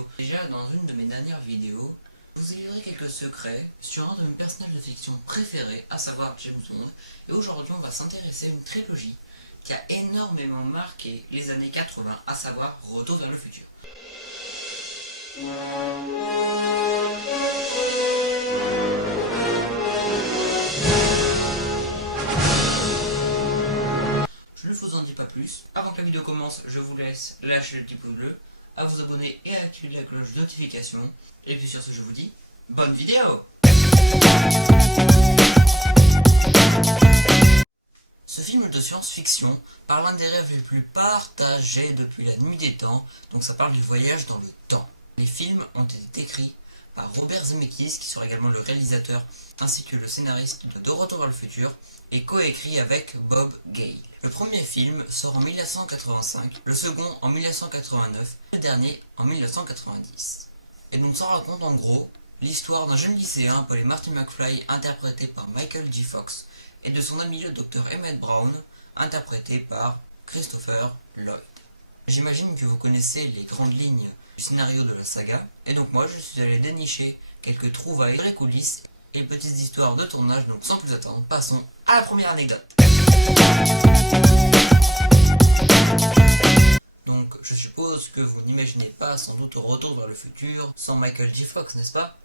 vidéo. Déjà dans une de mes dernières vidéos, je vous ai livré quelques secrets sur un de mes personnages de fiction préférés, à savoir James Bond. Et aujourd'hui on va s'intéresser à une trilogie qui a énormément marqué les années 80, à savoir Retour vers le futur. Je ne vous en dis pas plus. Avant que la vidéo commence, je vous laisse lâcher le petit pouce bleu, à vous abonner et à activer la cloche de notification. Et puis sur ce, je vous dis, bonne vidéo! Ce film de science-fiction parle d'un des rêves les plus partagés depuis la nuit des temps, donc ça parle du voyage dans le temps. Les films ont été écrits par Robert Zemeckis, qui sera également le réalisateur, ainsi que le scénariste de Retour vers le futur, et coécrit avec Bob Gale. Le premier film sort en 1985, le second en 1989, le dernier en 1990. Et donc ça raconte en gros l'histoire d'un jeune lycéen appelé Marty McFly, interprété par Michael J. Fox, et de son ami le Dr Emmett Brown, interprété par Christopher Lloyd. J'imagine que vous connaissez les grandes lignes du scénario de la saga, et donc moi je suis allé dénicher quelques trouvailles dans les coulisses et petites histoires de tournage, donc sans plus attendre, passons à la première anecdote. Donc je suppose que vous n'imaginez pas sans doute Retour vers le futur sans Michael J. Fox, n'est-ce pas?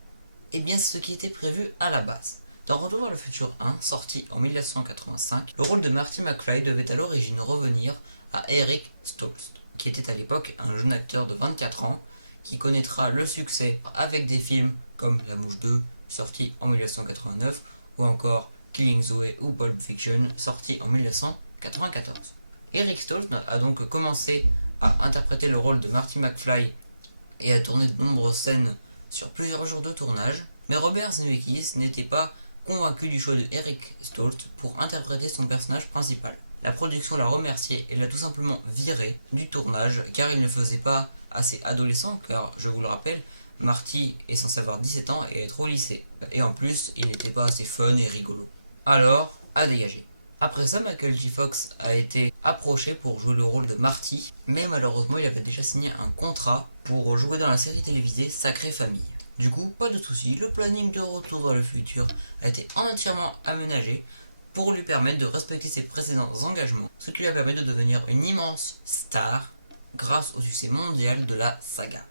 Eh bien c'est ce qui était prévu à la base. Dans Retour vers le futur 1, sorti en 1985, le rôle de Marty McFly devait à l'origine revenir à Eric Stoltz, qui était à l'époque un jeune acteur de 24 ans, qui connaîtra le succès avec des films comme La Mouche 2, sorti en 1989, ou encore Killing Zoe ou Pulp Fiction, sorti en 1994. Eric Stoltz a donc commencé à interpréter le rôle de Marty McFly et a tourné de nombreuses scènes sur plusieurs jours de tournage, mais Robert Zemeckis n'était pas convaincu du choix de Eric Stoltz pour interpréter son personnage principal. La production l'a remercié et l'a tout simplement viré du tournage car il ne faisait pas assez adolescent, car je vous le rappelle, Marty est censé avoir 17 ans et être au lycée. Et en plus, il n'était pas assez fun et rigolo. Alors, à dégager. Après ça, Michael J. Fox a été approché pour jouer le rôle de Marty, mais malheureusement il avait déjà signé un contrat pour jouer dans la série télévisée Sacrée Famille. Du coup, pas de soucis, le planning de Retour vers le futur a été entièrement aménagé pour lui permettre de respecter ses précédents engagements, ce qui lui a permis de devenir une immense star grâce au succès mondial de la saga.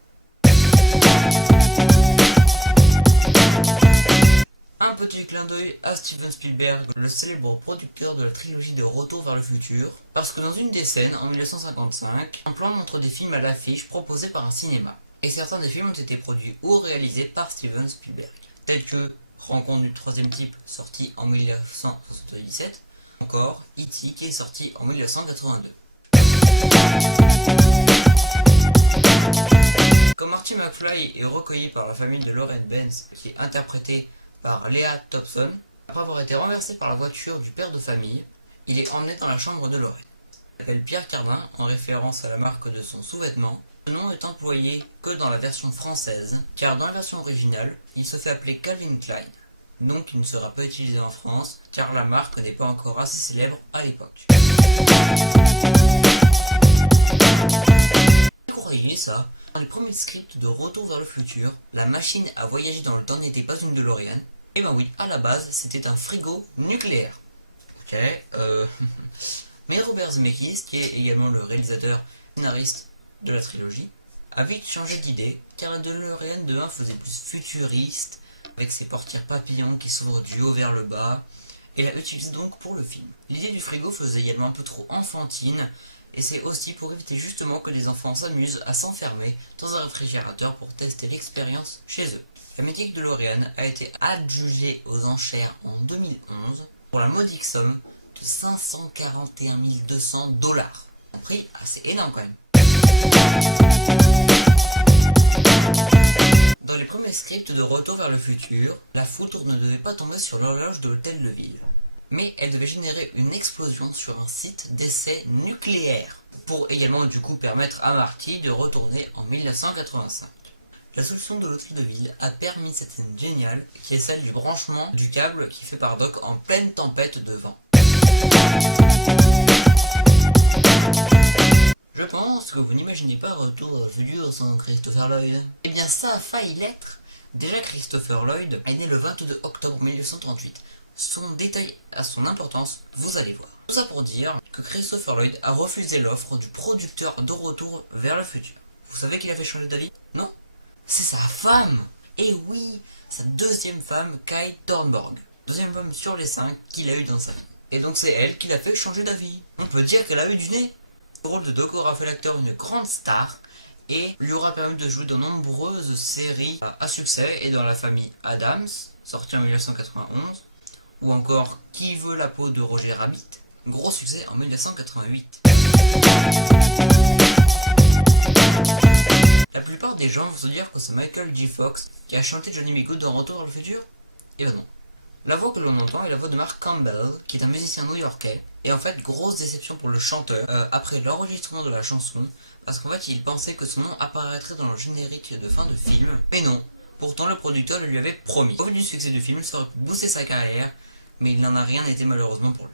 Un petit clin d'œil à Steven Spielberg, le célèbre producteur de la trilogie de Retour vers le futur, parce que dans une des scènes, en 1955, un plan montre des films à l'affiche proposés par un cinéma. Et certains des films ont été produits ou réalisés par Steven Spielberg, tels que Rencontre du troisième type, sorti en 1977, encore E.T. qui est sorti en 1982. Comme Marty McFly est recueilli par la famille de Lorraine Benz, qui est interprétée par Lea Thompson, après avoir été renversé par la voiture du père de famille, il est emmené dans la chambre de Lorraine. Il s'appelle Pierre Cardin, en référence à la marque de son sous-vêtement. Ce nom est employé que dans la version française, car dans la version originale, il se fait appeler Calvin Klein. Donc il ne sera pas utilisé en France, car la marque n'est pas encore assez célèbre à l'époque. Vous croyez ça? Dans les premiers scripts de Retour vers le futur, la machine à voyager dans le temps n'était pas une DeLorean. Et ben oui, à la base, c'était un frigo nucléaire. Ok, Mais Robert Zemeckis, qui est également le réalisateur scénariste de la trilogie, a vite changé d'idée, car la DeLorean de 1 faisait plus futuriste, avec ses portières papillons qui s'ouvrent du haut vers le bas, et l'a utilisé donc pour le film. L'idée du frigo faisait également un peu trop enfantine, et c'est aussi pour éviter justement que les enfants s'amusent à s'enfermer dans un réfrigérateur pour tester l'expérience chez eux. La mythique DeLorean a été adjugée aux enchères en 2011 pour la modique somme de 541 200 $. Un prix assez énorme quand même. Dans les premiers scripts de Retour vers le futur, la foudre ne devait pas tomber sur l'horloge de l'hôtel de ville, mais elle devait générer une explosion sur un site d'essai nucléaire, pour également du coup permettre à Marty de retourner en 1985. La solution de l'hôtel de ville a permis cette scène géniale, qui est celle du branchement du câble qui fait par Doc en pleine tempête de vent. Je pense que vous n'imaginez pas Retour vers le futur sans Christopher Lloyd? Eh bien ça a failli l'être. Déjà Christopher Lloyd est né le 22 octobre 1938. Son détail a son importance, vous allez voir. Tout ça pour dire que Christopher Lloyd a refusé l'offre du producteur de Retour vers le futur. Vous savez qu'il a fait changer d'avis? Non? C'est sa femme! Et oui, sa deuxième femme, Kai Thornborg. Deuxième femme sur les 5 qu'il a eu dans sa vie. Et donc c'est elle qui l'a fait changer d'avis. On peut dire qu'elle a eu du nez. Le rôle de Doc aura fait l'acteur une grande star et lui aura permis de jouer dans nombreuses séries à succès et dans La famille Addams, sortie en 1991, ou encore Qui veut la peau de Roger Rabbit, gros succès en 1988. La plupart des gens vont se dire que c'est Michael J. Fox qui a chanté Johnny B. Goode dans Retour vers le futur. Et ben non. La voix que l'on entend est la voix de Mark Campbell, qui est un musicien new-yorkais. Et en fait, grosse déception pour le chanteur après l'enregistrement de la chanson, parce qu'en fait, il pensait que son nom apparaîtrait dans le générique de fin de film. Mais non. Pourtant, le producteur le lui avait promis. Au vu du succès du film, ça aurait pu booster sa carrière, mais il n'en a rien été malheureusement pour lui.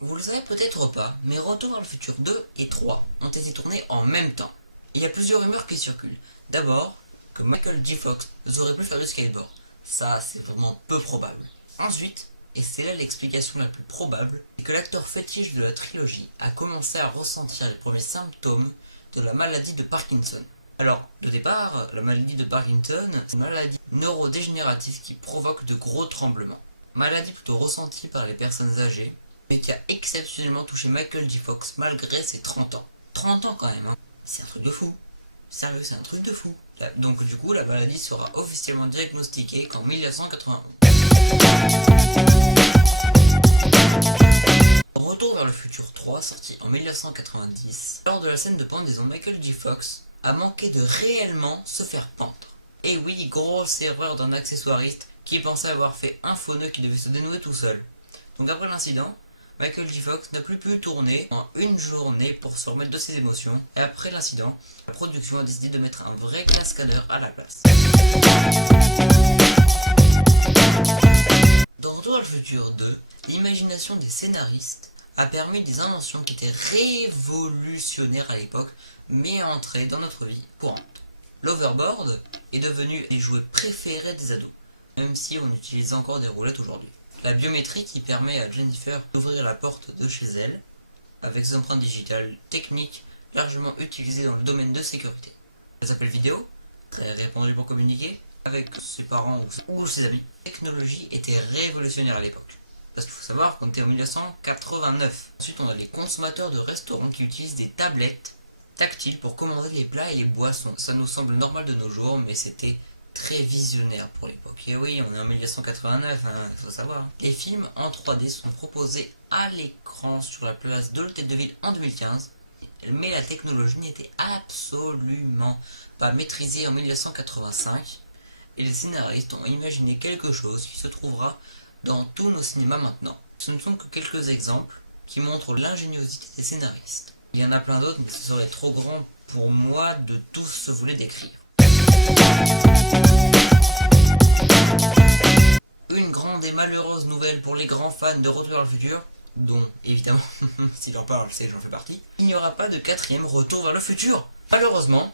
Vous le savez peut-être pas, mais Retour vers le futur 2 et 3 ont été tournés en même temps. Il y a plusieurs rumeurs qui circulent. D'abord, que Michael J. Fox aurait pu faire du skateboard. Ça, c'est vraiment peu probable. Ensuite, et c'est là l'explication la plus probable, c'est que l'acteur fétiche de la trilogie a commencé à ressentir les premiers symptômes de la maladie de Parkinson. Alors, de départ, la maladie de Parkinson, c'est une maladie neurodégénérative qui provoque de gros tremblements. Maladie plutôt ressentie par les personnes âgées, mais qui a exceptionnellement touché Michael J. Fox malgré ses 30 ans. 30 ans quand même, hein. C'est un truc de fou. Sérieux, c'est un truc de fou. Donc du coup, la maladie sera officiellement diagnostiquée qu'en 1991. Retour vers le futur 3, sorti en 1990, lors de la scène de pendaison, Michael J. Fox a manqué de réellement se faire pendre. Et oui, grosse erreur d'un accessoiriste qui pensait avoir fait un faux nœud qui devait se dénouer tout seul. Donc après l'incident, Michael J. Fox n'a plus pu tourner en une journée pour se remettre de ses émotions, et après l'incident, la production a décidé de mettre un vrai cascadeur à la place. Dans Retour vers le futur 2, l'imagination des scénaristes a permis des inventions qui étaient révolutionnaires à l'époque, mais entrées dans notre vie courante. L'overboard est devenu les jouets préférés des ados, même si on utilise encore des roulettes aujourd'hui. La biométrie qui permet à Jennifer d'ouvrir la porte de chez elle, avec ses empreintes digitales, techniques largement utilisées dans le domaine de sécurité. Les appels vidéo, très répandus pour communiquer, avec ses parents ou ses amis. La technologie était révolutionnaire à l'époque. Parce qu'il faut savoir qu'on était en 1989. Ensuite, on a les consommateurs de restaurants qui utilisent des tablettes tactiles pour commander les plats et les boissons. Ça nous semble normal de nos jours, mais c'était très visionnaire pour l'époque. Et oui, on est en 1989, il faut savoir. Les films en 3D sont proposés à l'écran sur la place de l'Hôtel de Ville en 2015, mais la technologie n'était absolument pas maîtrisée en 1985, et les scénaristes ont imaginé quelque chose qui se trouvera dans tous nos cinémas maintenant. Ce ne sont que quelques exemples qui montrent l'ingéniosité des scénaristes. Il y en a plein d'autres, mais ce serait trop grand pour moi de tous vous les décrire. Une grande et malheureuse nouvelle pour les grands fans de Retour vers le futur, dont évidemment, si j'en parle, c'est que j'en fais partie, il n'y aura pas de 4ème Retour vers le futur. Malheureusement,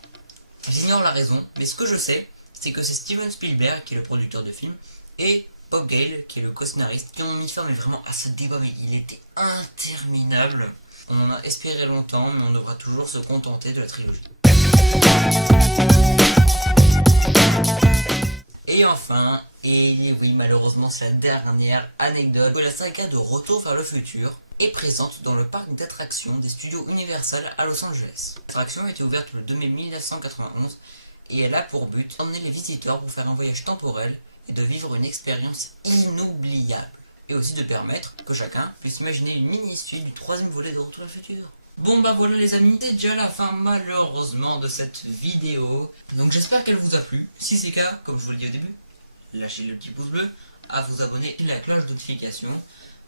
j'ignore la raison, mais ce que je sais, c'est que c'est Steven Spielberg qui est le producteur du film, et Bob Gale qui est le co-scénariste, qui ont mis fin mais vraiment à ce débat, mais il était interminable. On en a espéré longtemps, mais on devra toujours se contenter de la trilogie. Et enfin, et oui malheureusement c'est la dernière anecdote, que la saga de Retour vers le futur est présente dans le parc d'attractions des studios Universal à Los Angeles. L'attraction a été ouverte le 2 mai 1991 et elle a pour but d'emmener les visiteurs pour faire un voyage temporel et de vivre une expérience inoubliable. Et aussi de permettre que chacun puisse imaginer une mini-suite du 3ème volet de Retour vers le futur. Bon bah voilà les amis, c'est déjà la fin malheureusement de cette vidéo. Donc j'espère qu'elle vous a plu. Si c'est le cas, comme je vous l'ai dit au début, lâchez le petit pouce bleu, à vous abonner et la cloche de notification.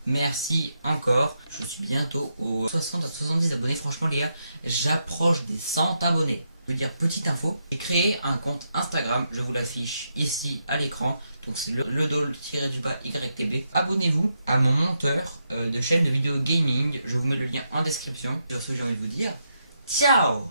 Merci encore, je suis bientôt aux 60 à 70 abonnés. Franchement les gars, j'approche des 100 abonnés. Je veux dire petite info, et créer un compte Instagram, je vous l'affiche ici à l'écran, donc c'est le YTB. Abonnez-vous à mon monteur de chaîne de vidéo gaming, je vous mets le lien en description. Sur ce, j'ai envie de vous dire, ciao!